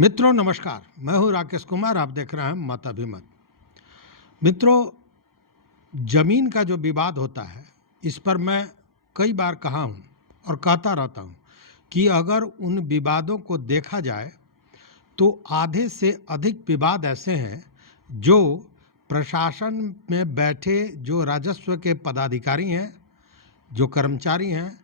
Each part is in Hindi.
मित्रों नमस्कार, मैं हूं राकेश कुमार। आप देख रहे हैं मत अभिमत। मित्रों, जमीन का जो विवाद होता है, इस पर मैं कई बार कहा हूं और कहता रहता हूं कि अगर उन विवादों को देखा जाए तो आधे से अधिक विवाद ऐसे हैं जो प्रशासन में बैठे जो राजस्व के पदाधिकारी हैं, जो कर्मचारी हैं,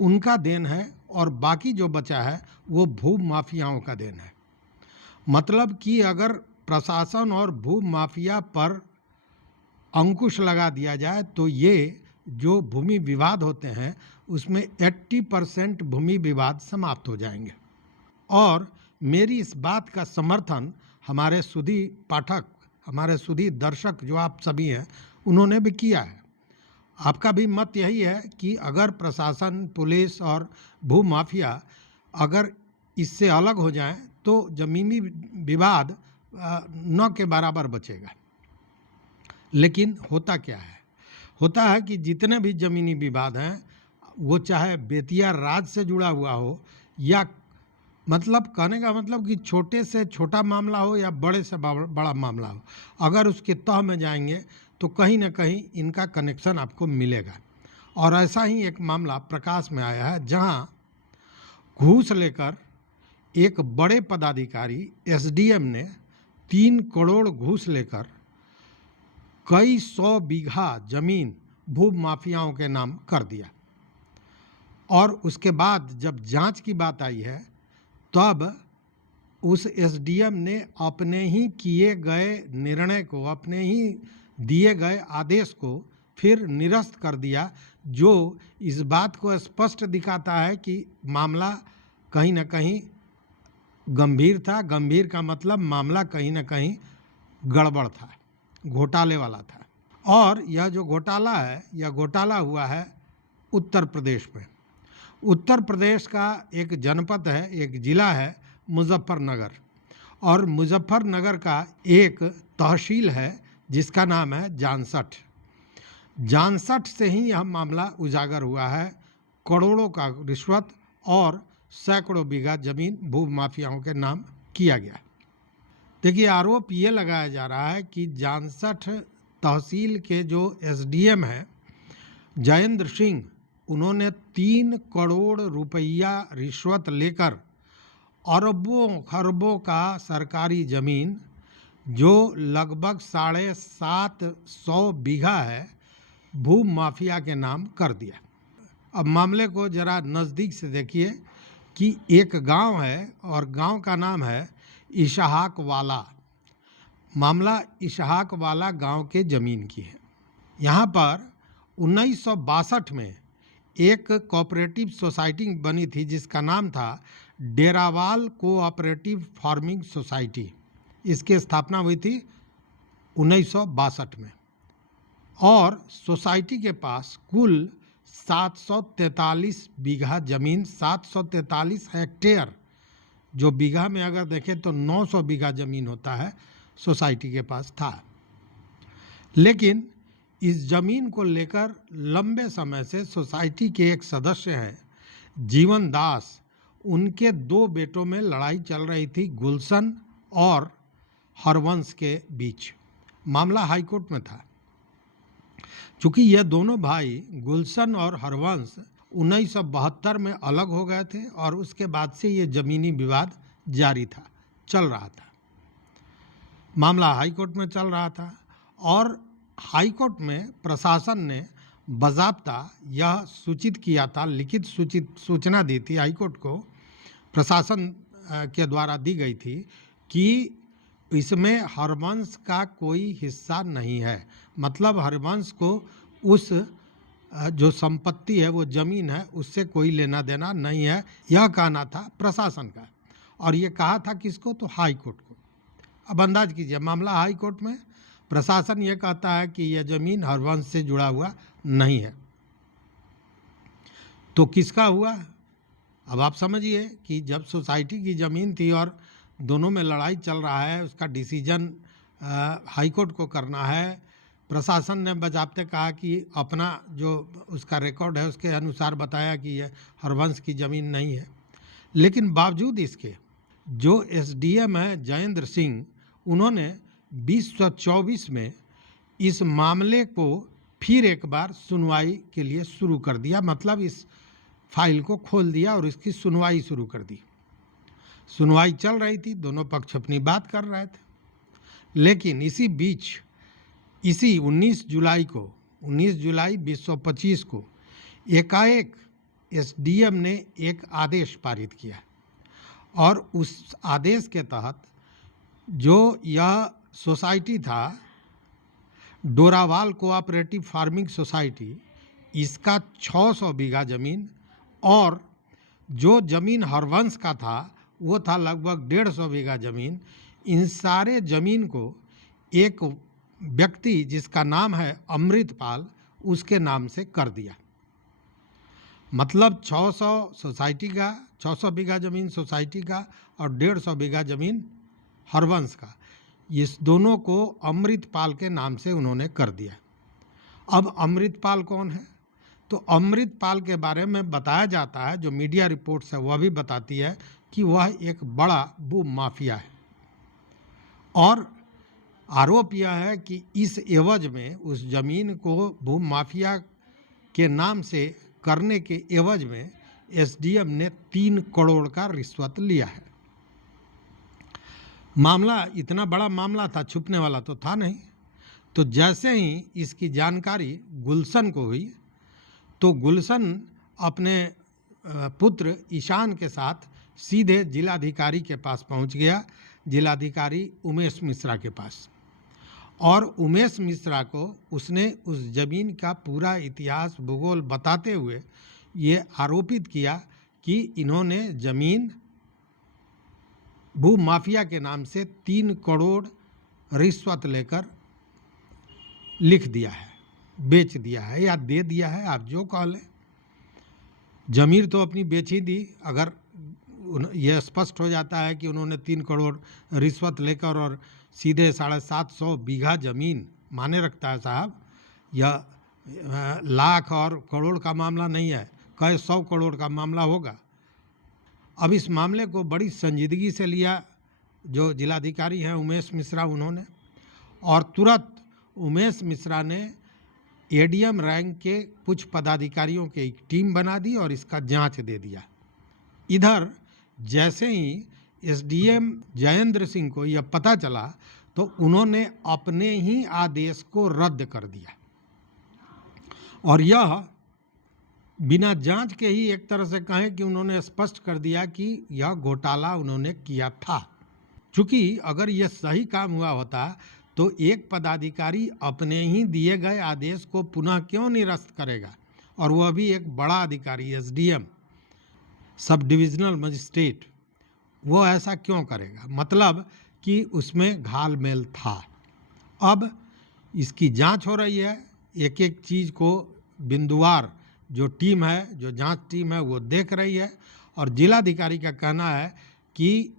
उनका देन है, और बाकी जो बचा है वो भू माफियाओं का देन है। मतलब कि अगर प्रशासन और भू माफिया पर अंकुश लगा दिया जाए तो ये जो भूमि विवाद होते हैं उसमें 80% भूमि विवाद समाप्त हो जाएंगे। और मेरी इस बात का समर्थन हमारे सुधी पाठक, हमारे सुधी दर्शक जो आप सभी हैं, उन्होंने भी किया है। आपका भी मत यही है कि अगर प्रशासन, पुलिस और भू माफिया अगर इससे अलग हो जाएं तो ज़मीनी विवाद न के बराबर बचेगा। लेकिन होता क्या है? होता है कि जितने भी ज़मीनी विवाद हैं, वो चाहे बेतिया राज से जुड़ा हुआ हो या मतलब कहने का मतलब कि छोटे से छोटा मामला हो या बड़े से बड़ा मामला हो, अगर उसके तह में जाएंगे तो कहीं ना कहीं इनका कनेक्शन आपको मिलेगा। और ऐसा ही एक मामला प्रकाश में आया है जहां घूस लेकर एक बड़े पदाधिकारी एसडीएम ने 3 करोड़ घूस लेकर कई 100 बीघा जमीन भू माफियाओं के नाम कर दिया। और उसके बाद जब जांच की बात आई है तब उस एसडीएम ने अपने ही किए गए निर्णय को, अपने ही दिए गए आदेश को फिर निरस्त कर दिया, जो इस बात को स्पष्ट दिखाता है कि मामला कहीं ना कहीं गंभीर था। गंभीर का मतलब मामला कहीं ना कहीं गड़बड़ था, घोटाले वाला था। और यह जो घोटाला है, यह घोटाला हुआ है उत्तर प्रदेश में। उत्तर प्रदेश का एक जनपद है, एक ज़िला है मुजफ्फरनगर, और मुजफ्फरनगर का एक तहसील है जिसका नाम है जानसठ। जानसठ से ही यह मामला उजागर हुआ है। करोड़ों का रिश्वत और सैकड़ों बीघा जमीन भू माफियाओं के नाम किया गया। देखिए, आरोप ये लगाया जा रहा है कि जानसठ तहसील के जो एसडीएम हैं जयेंद्र सिंह, उन्होंने 3 करोड़ रुपया रिश्वत लेकर अरबों खरबों का सरकारी ज़मीन, जो लगभग 750 बीघा है, भू माफिया के नाम कर दिया। अब मामले को ज़रा नज़दीक से देखिए कि एक गांव है और गांव का नाम है इशहाक वाला। मामला इशहाक वाला गांव के ज़मीन की है। यहाँ पर 1962 में एक कोऑपरेटिव सोसाइटी बनी थी जिसका नाम था डेरावाल कोऑपरेटिव फार्मिंग सोसाइटी। इसकी स्थापना हुई थी 1962 में, और सोसाइटी के पास कुल 743 बीघा जमीन, 743 हेक्टेयर, जो बीघा में अगर देखें तो 900 बीघा जमीन होता है, सोसाइटी के पास था। लेकिन इस जमीन को लेकर लंबे समय से सोसाइटी के एक सदस्य हैं जीवन दास, उनके 2 बेटों में लड़ाई चल रही थी, गुलशन और हरवंश के बीच। मामला हाईकोर्ट में था। चूँकि ये दोनों भाई गुलशन और हरवंश 1972 में अलग हो गए थे और उसके बाद से ये ज़मीनी विवाद जारी था, चल रहा था। मामला हाईकोर्ट में चल रहा था और हाईकोर्ट में प्रशासन ने बाज़ाब्ता यह सूचित किया था, लिखित सूचना दी थी हाईकोर्ट को, प्रशासन के द्वारा दी गई थी कि इसमें हरवंश का कोई हिस्सा नहीं है। मतलब हरवंश को उस जो संपत्ति है, वो ज़मीन है, उससे कोई लेना देना नहीं है, यह कहना था प्रशासन का। और ये कहा था किसको? तो हाई कोर्ट को। अब अंदाज कीजिए, मामला हाई कोर्ट में, प्रशासन ये कहता है कि यह ज़मीन हरवंश से जुड़ा हुआ नहीं है। तो किसका हुआ? अब आप समझिए कि जब सोसाइटी की ज़मीन थी और दोनों में लड़ाई चल रहा है, उसका डिसीजन हाई कोर्ट को करना है। प्रशासन ने बजाबते कहा कि अपना जो उसका रिकॉर्ड है उसके अनुसार बताया कि यह हरवंश की ज़मीन नहीं है। लेकिन बावजूद इसके जो एसडीएम है जयेंद्र सिंह, उन्होंने 2024 में इस मामले को फिर एक बार सुनवाई के लिए शुरू कर दिया, मतलब इस फाइल को खोल दिया और इसकी सुनवाई शुरू कर दी। सुनवाई चल रही थी, दोनों पक्ष अपनी बात कर रहे थे, लेकिन इसी बीच इसी 19 जुलाई 2025 को एकाएक एसडीएम ने एक आदेश पारित किया और उस आदेश के तहत जो यह सोसाइटी था डोरावाल कोऑपरेटिव फार्मिंग सोसाइटी, इसका 600 बीघा ज़मीन और जो ज़मीन हरवंश का था वो था लगभग 150 बीघा ज़मीन, इन सारे ज़मीन को एक व्यक्ति जिसका नाम है अमृतपाल, उसके नाम से कर दिया। मतलब 600 सोसाइटी का, 600 बीघा ज़मीन सोसाइटी का और 150 बीघा ज़मीन हरवंश का, इस दोनों को अमृतपाल के नाम से उन्होंने कर दिया। अब अमृतपाल कौन है? तो अमृतपाल के बारे में बताया जाता है, जो मीडिया रिपोर्ट्स है वह भी बताती है कि वह एक बड़ा भू माफिया है और आरोप यह है कि इस एवज में, उस ज़मीन को भू माफिया के नाम से करने के एवज में एसडीएम ने 3 करोड़ का रिश्वत लिया है। मामला इतना बड़ा मामला था, छुपने वाला तो था नहीं। तो जैसे ही इसकी जानकारी गुलशन को हुई तो गुलशन अपने पुत्र ईशान के साथ सीधे जिलाधिकारी के पास पहुंच गया, जिलाधिकारी उमेश मिश्रा के पास, और उमेश मिश्रा को उसने उस ज़मीन का पूरा इतिहास भूगोल बताते हुए ये आरोपित किया कि इन्होंने ज़मीन भू माफिया के नाम से 3 करोड़ रिश्वत लेकर लिख दिया है, बेच दिया है या दे दिया है, आप जो कह लें। ज़मीन तो अपनी बेच ही दी। अगर यह स्पष्ट हो जाता है कि उन्होंने 3 करोड़ रिश्वत लेकर और सीधे 750 बीघा ज़मीन माने रखता है साहब, यह लाख और करोड़ का मामला नहीं है, कई 100 करोड़ का मामला होगा। अब इस मामले को बड़ी संजीदगी से लिया जो जिलाधिकारी हैं उमेश मिश्रा, उन्होंने, और तुरंत उमेश मिश्रा ने एडीएम रैंक के कुछ पदाधिकारियों की एक टीम बना दी और इसका जांच दे दिया। इधर जैसे ही एसडीएम जयेंद्र सिंह को यह पता चला तो उन्होंने अपने ही आदेश को रद्द कर दिया और यह बिना जांच के ही एक तरह से कहें कि उन्होंने स्पष्ट कर दिया कि यह घोटाला उन्होंने किया था। चूँकि अगर यह सही काम हुआ होता तो एक पदाधिकारी अपने ही दिए गए आदेश को पुनः क्यों निरस्त करेगा, और वह भी एक बड़ा अधिकारी एसडीएम, सब डिविजनल मजिस्ट्रेट, वो ऐसा क्यों करेगा? मतलब कि उसमें घालमेल था। अब इसकी जांच हो रही है, एक एक चीज़ को बिंदुवार जो टीम है, जो जांच टीम है, वो देख रही है और जिलाधिकारी का कहना है कि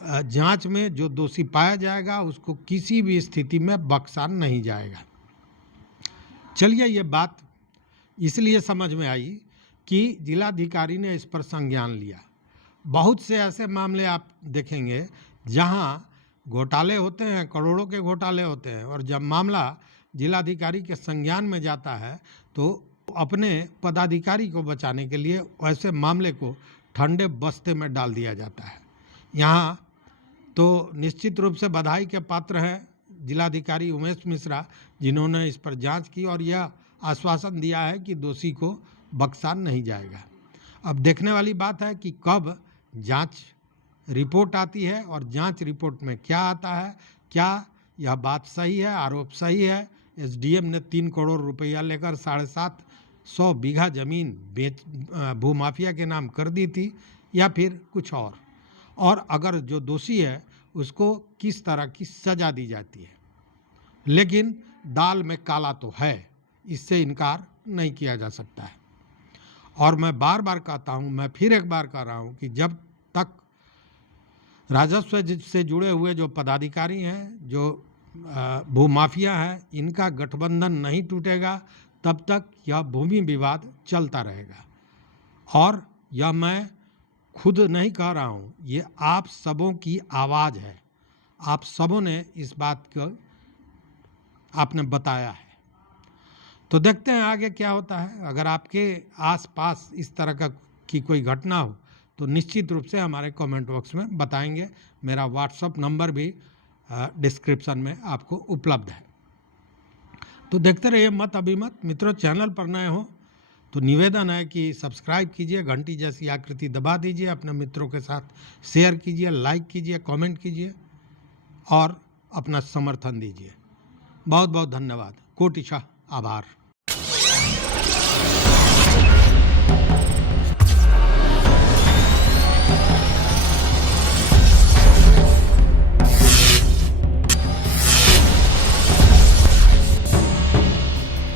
जांच में जो दोषी पाया जाएगा उसको किसी भी स्थिति में बख्शा नहीं जाएगा। चलिए, ये बात इसलिए समझ में आई कि जिलाधिकारी ने इस पर संज्ञान लिया। बहुत से ऐसे मामले आप देखेंगे जहां घोटाले होते हैं, करोड़ों के घोटाले होते हैं, और जब मामला जिलाधिकारी के संज्ञान में जाता है तो अपने पदाधिकारी को बचाने के लिए ऐसे मामले को ठंडे बस्ते में डाल दिया जाता है। यहाँ तो निश्चित रूप से बधाई के पात्र हैं जिलाधिकारी उमेश मिश्रा, जिन्होंने इस पर जांच की और यह आश्वासन दिया है कि दोषी को बख्शा नहीं जाएगा। अब देखने वाली बात है कि कब जांच रिपोर्ट आती है और जांच रिपोर्ट में क्या आता है, क्या यह बात सही है, आरोप सही है, एसडीएम ने 3 करोड़ रुपया लेकर 750 बीघा ज़मीन बेच भूमाफिया के नाम कर दी थी, या फिर कुछ और अगर जो दोषी है उसको किस तरह की सज़ा दी जाती है। लेकिन दाल में काला तो है, इससे इनकार नहीं किया जा सकता है। और मैं बार बार कहता हूँ, मैं फिर एक बार कह रहा हूँ कि जब तक राजस्व से जुड़े हुए जो पदाधिकारी हैं, जो भूमाफिया हैं, इनका गठबंधन नहीं टूटेगा तब तक यह भूमि विवाद चलता रहेगा। और यह मैं खुद नहीं कह रहा हूँ, ये आप सबों की आवाज़ है। आप सबों ने इस बात को आपने बताया है। तो देखते हैं आगे क्या होता है। अगर आपके आसपास इस तरह का की कोई घटना हो तो निश्चित रूप से हमारे कमेंट बॉक्स में बताएंगे। मेरा व्हाट्सअप नंबर भी डिस्क्रिप्शन में आपको उपलब्ध है। तो देखते रहिए मत अभिमत। मित्रों, चैनल पर नए हो तो निवेदन है कि सब्सक्राइब कीजिए, घंटी जैसी आकृति दबा दीजिए, अपने मित्रों के साथ शेयर कीजिए, लाइक कीजिए, कमेंट कीजिए और अपना समर्थन दीजिए। बहुत बहुत धन्यवाद। कोटिशः आभार।